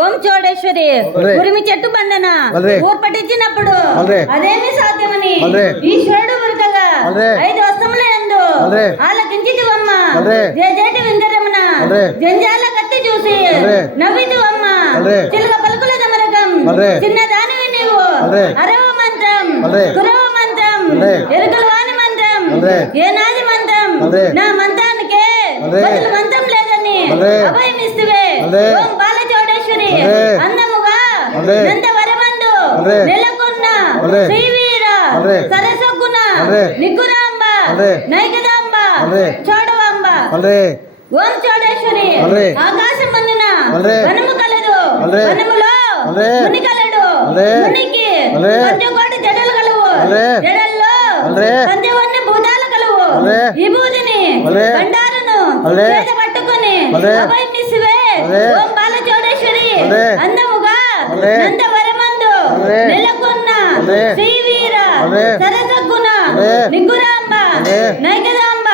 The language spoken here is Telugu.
ఓం చోడేశ్వరి ఉరిమి చెట్టు బండన ఊరు పట్టించినప్పుడు అదేమి సాధ్యమని ఈశ్వరుడు ఉరకగా 5 వస్తముల యందు ఆలకించితివమ్మ జేజేటి విందరమణ జంజాల కత్తి చూసి నవ్వితివమ్మ చిలుక పలుకుల దమరకం చిన్నదానివి నీవు అరవ మంత్రం గురవ మంత్రం ఎరుకల వాణి మంత్రం ఏనాది మంత్రం నా మంత్రానికే బదులు మంత్రం లేదని అభయం ఇస్తువే ఓం బాల చోడేశ్వరి అందముగా నంద వరమందు నెలకొన్న శ్రీవీర సరసగుణ నిగురాంబ నైకదాంబ చోడవాంబ ఓం చోడేశ్వరి ఆకాశం మందున వనము కలదు వనములో ముని కలడు మునికి పంచకోటి జడలు కలవు జడల్లో పంచవన్ని భూతాలు కలవు ఈ భూతిని బండారును చేత పట్టుకుని అభయం ఇస్తువే ఓం బాల చోడేశ్వరి అందముగా నంద వరమందు నెలకొన్న శ్రీవీర సరసగుణ నిగురాంబ నైకదాంబ